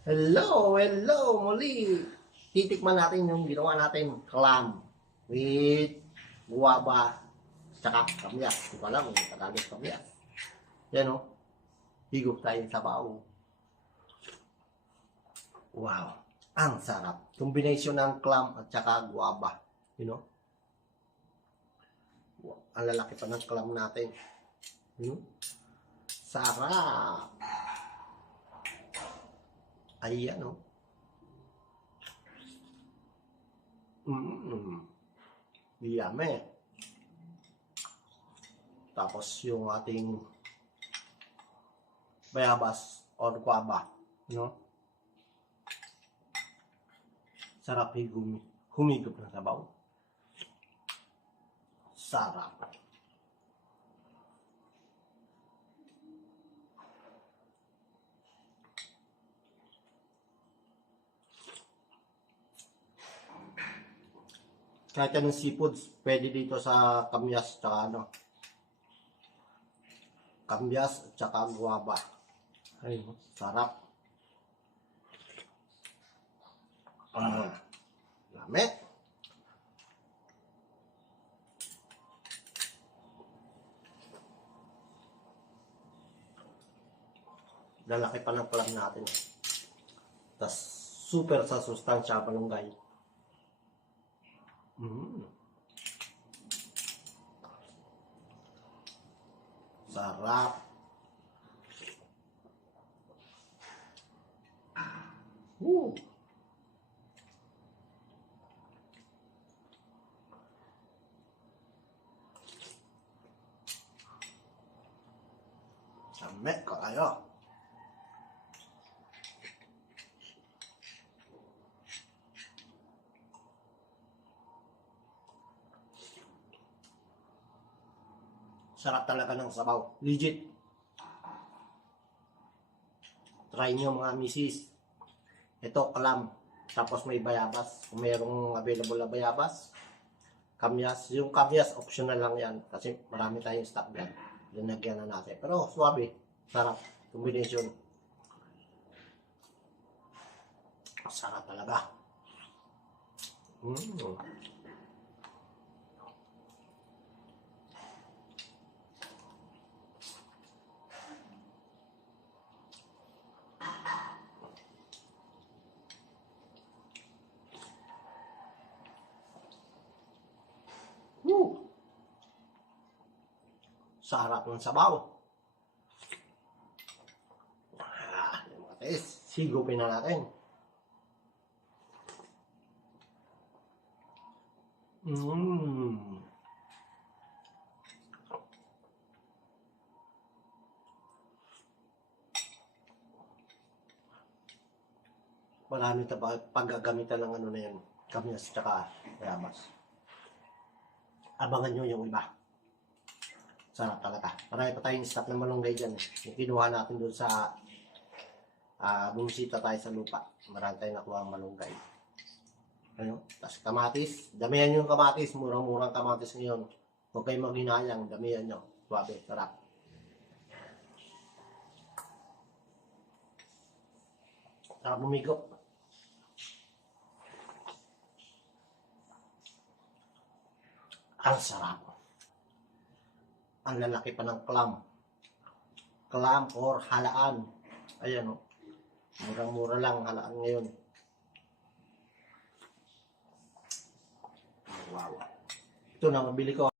Hello, hello muli. Titikman natin yung ginawa natin clam with guava tsaka kamyas. Hindi ko alam yung Tagalog kamyas. Yan o. Higop tayo sa bao. Wow. Ang sarap. Combination ng clam at tsaka guava. You know? Wow. Ang lalaki pa ng clam natin. Sarap. Ayan o. Yummy. Tapos yung ating bayabas or guava, no? Sarap humigop ng sabaw. Sarap. Kahit anong seafoods, pwede dito sa kamyas tsaka ano. Kamyas at tsaka guava. Ay, sarap. Lami. Lalaki pa ng clam natin. Tas super sa sustansya malunggay. Sarap. Samek ko kayo. Sarap talaga ng sabaw. Legit. Try nyo mga misis. Ito, clam. Tapos may bayabas. Kung mayroong available na bayabas. Kamyas. Yung kamyas, optional lang yan. Kasi marami tayong stock dyan. Linagyan na natin. Pero suwabe. Sarap. Combination. Sarap talaga. Sarap ng sabaw. Sigupin na natin. Marami paggagamitan ng ano na yan. Kamyas tsaka bayabas. Abangan nyo yung iba. Sarap talaga. Marami pa tayong stock ng malunggay dyan. Yung kinuha natin doon sa bumisita tayo sa lupa. Marami tayong nakuha ang malunggay. Ano? Tapos kamatis. Damihan yung kamatis. Murang-murang kamatis ngayon. Huwag kayong maghinayang. Damihan nyo. Suwabe. Sarap. Sarap bumigop. Ang sarap. Ang lalaki pa ng clam. Clam or halaan. Ayan o. Murang-mura lang halaan ngayon. Wow. Ito na, mabili ko.